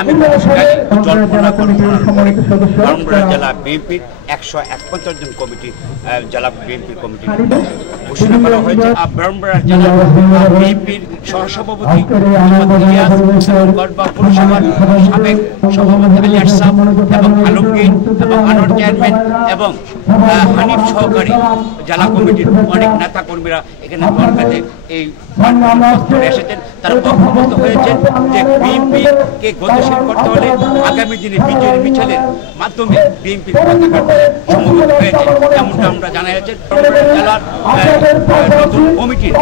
আমি ব্রাহ্মণবাড়িয়া জেলা বিএনপির 151 জন কমিটি জেলা বিএনপির কমিটি ঘোষণা করা হয়েছে। ব্রাহ্মণবাড়িয়া জেলা বিএনপির সহসভাপতি গড়বা পৌরসভার সাবেক সভাপতি আলী আশরাফ এবং আলমগীর এবং আনোয়ার চেয়ারম্যান এবং হানিফ সহকারী জেলা কমিটির অনেক নেতা কর্মীরা এখানে বরকাতে এই চলে এসেছেন। তারা ঐক্যবদ্ধ হয়েছেন যে বিএনপিকে গতিশীল করতে হলে আগামী দিনে বিজয়ের মিছিলের মাধ্যমে বিএনপির পতাকা সমবেত হয়েছে, এমনটা আমরা জানা যাচ্ছে। জেলার নতুন কমিটির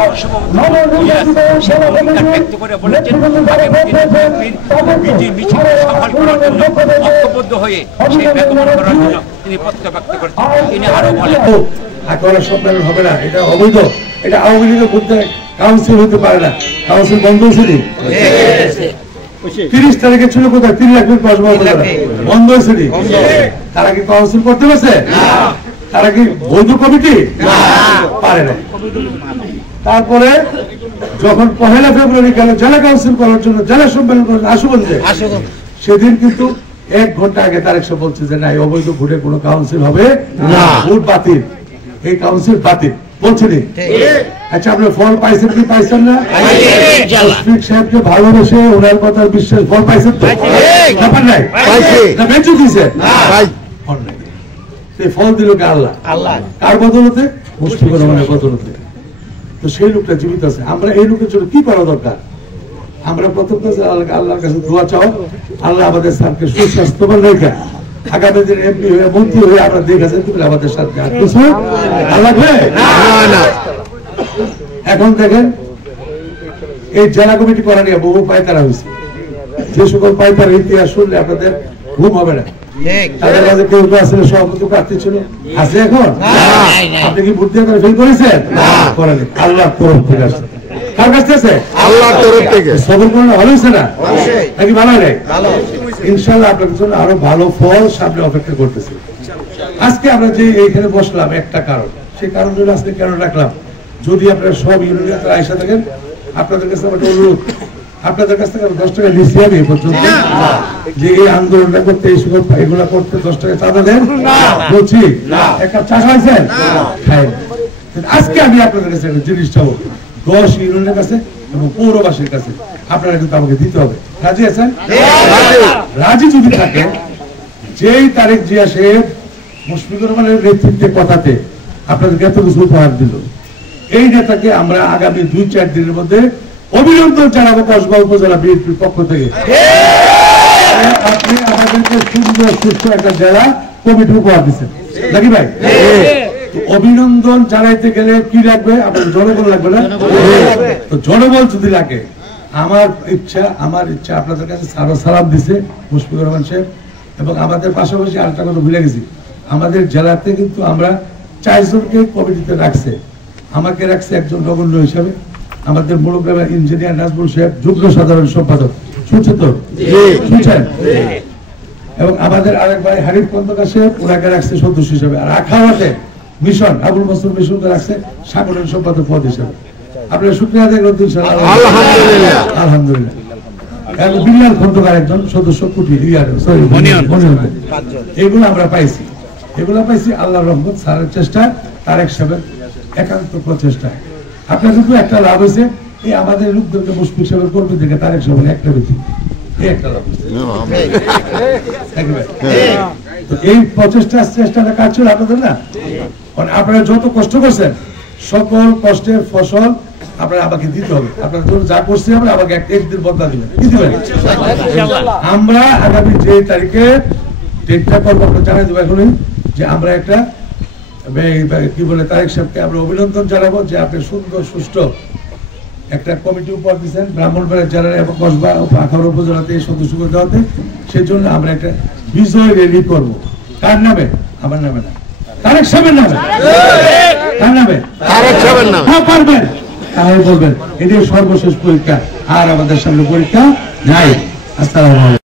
সহসভাপতি সে ভূমিকা ব্যক্ত করে বলেছেন আগামী দিনে বিএনপির বিজয় মিছিলকে সফল করার জন্য ঐক্যবদ্ধ হয়ে সেই বেগমন করার জন্য তিনি প্রত্যয় ব্যক্ত করেছেন। তিনি আরো বলেন সম্মেলন হবে না, এটা অবৈধ, এটা আওয়ামী লীগের মধ্যে কাউন্সিল হতে পারে না। কাউন্সিল বন্ধ হয়েছে 30 তারিখে ছিল কোথায় 3 লাখ বন্ধ হয়েছে। তারা কি কাউন্সিল করতে পারছে? তারা কি বৈধ কমিটি? পারে না। তারপরে যখন 1 ফেব্রুয়ারি গেল জেলা কাউন্সিল করার জন্য, জেলা সম্মেলন করার আশুগঞ্জে, সেদিন কিন্তু 1 ঘন্টা আগে তারেক সাহেব বলছে যে না, অবৈধ ভোটে কোনো কাউন্সিল হবে না, ভোট বাতিল, এই কাউন্সিল বাতিল বলছেন। আচ্ছা, আপনার ফল পাইছেন কি পাইছেন না? স্পিক সাহেবকে ভালোবেসে ওনার কথার বিশ্বাস ফল পাইছেন তো? ব্যাপার নাই, না বেঁচে দিয়েছে, ফল দিল কে? আল্লাহ। কার বদলতে? মুশফিকুর রহমানের বদলতে। তো সেই লোকটা জীবিত আছে। আমরা এই লোকের জন্য কি করা দরকার? আমরা প্রথম কাছে আল্লাহর কাছে দোয়া চাও, আল্লাহ আমাদের স্যারকে সুস্বাস্থ্যবান রেখা আগামী দিন এমপি হয়ে মন্ত্রী হয়ে আমরা দেখে যেতে পারি আমাদের সাথে। আর কিছু লাগবে না। এখন দেখেন, এই জেলা কমিটি করা নিয়ে বহু পায়তারা হয়েছে। যে সকল পায়তারা ইতিহাস শুনলে আপনাদের ঘুম হবে না। তাদের মাঝে কেউ আসলে সভাপতি প্রার্থী ছিল, আছে এখন? আপনি কি ভোট দিয়ে ফেল করেছেন? করেন। আল্লাহর তরফ থেকে আসছে। কার কাছ থেকে? আল্লাহর তরফ থেকে। সবর করানো ভালো হয়েছে না? নাকি ভালো নেই? ইনশাআল্লাহ আপনাদের জন্য আরো ভালো ফল সামনে অপেক্ষা করতেছে। আজকে আমরা যে এইখানে বসলাম একটা কারণ, সেই কারণ হলো আজকে কেন রাখলাম, যদি আপনারা সব ইউনিয়ন আইসা থাকেন, আপনাদের কাছে আমার অনুরোধ, আপনাদের কাছ থেকে 10 টাকা নিচ্ছি আমি এ পর্যন্ত, যে এই আন্দোলনটা করতে, এই সকল এগুলা করতে 10 টাকা চাঁদা দেন বলছি, একটা চা খাইছেন? খাই। আজকে আমি আপনাদের কাছে একটা জিনিস চাবো, 10 ইউনিয়নের কাছে এবং পৌরবাসীর কাছে আপনারা কিন্তু আমাকে দিতে হবে। রাজি আছেন? রাজি যদি থাকেন, যেই তারেক জিয়া সাহেব মুশফিকুর রহমানের নেতৃত্বে কথাতে আপনাদেরকে এত কিছু উপহার দিল, এই নেতাকে আমরা আগামী 2-4 দিনের মধ্যে অভিনন্দন জানাবো কসবা উপজেলা বিএনপির পক্ষ থেকে। আপনি আমাদেরকে সুন্দর সুস্থ একটা জেলা কমিটি উপহার দিচ্ছেন নাকি ভাই? অভিনন্দন জানাইতে গেলে কি লাগবে? আপনার জনবল লাগবে না? তো জনবল যদি লাগে, আমার ইচ্ছা আপনাদের কাছে সালাম দিছে মুশফিকুর রহমান সাহেব, এবং আমাদের পাশাপাশি আরেকটা কথা ভুলে গেছি, আমাদের জেলাতে কিন্তু আমরা 4 জনকে কমিটিতে রাখছে। আমাকে রাখছে একজন নগণ্য হিসাবে, আমাদের মুলগ্রামের ইঞ্জিনিয়ার নাজমুল সাহেব যুগ্ম সাধারণ সম্পাদক, শুনছেন তো? এবং আমাদের আরেক ভাই হানিফ খন্দকার সাহেব, ওনাকে রাখছে সদস্য হিসাবে। আর আখাওয়াতে মিশন আবুল মসুর মিশনকে রাখছে সাধারণ সম্পাদক পদ হিসাবে। আপনারা শুকরিয়া আদায় করতে আলহামদুলিল্লাহ। বিল্লাল খন্দকার একজন সদস্য, এগুলো আমরা পাইছি। এগুলো পাইছি আল্লাহর রহমত, স্যারের চেষ্টা, তারেক সাহেবের একান্ত প্রচেষ্টা। আপনার কিন্তু একটা লাভ হয়েছে, এই আমাদের লোকদেরকে মুশফিক সাহেবের কর্মী থেকে তারেক সাহেবের একটা ব্যক্তি, একটা লাভ হয়েছে। এই চেষ্টাটা কাজ ছিল আপনাদের না? আপনারা যত কষ্ট করছেন, সকল কষ্টের ফসল আপনারা আমাকে দিতে হবে। আপনারা যা করছি আমরা আমাকে একদিন বদলা দিবেন, কি দিবেন? আমরা আগামী যে তারিখে ডেটটা করবো আমরা জানাই দেবো এখনই, যে আমরা একটা কি বলে তারেক সাহেবকে আমরা অভিনন্দন জানাবো যে আপনি সুন্দর সুষ্ঠু একটা কমিটি উপহার দিচ্ছেন ব্রাহ্মণবাড়িয়া জেলার এবং কসবা ও আখাউড়া উপজেলাতে সদস্য করে দেওয়াতে। সেই জন্য আমরা একটা বিজয় র্যালি করবো। কার নামে? আমার নামে না, তারেক সাহেবের নামে। কার নামে? তারেক সাহেবের নামে। পারবেন তাই বলবেন, এটাই সর্বশেষ পরীক্ষা, আর আমাদের সামনে পরীক্ষা নাই। আসসালামু আলাইকুম।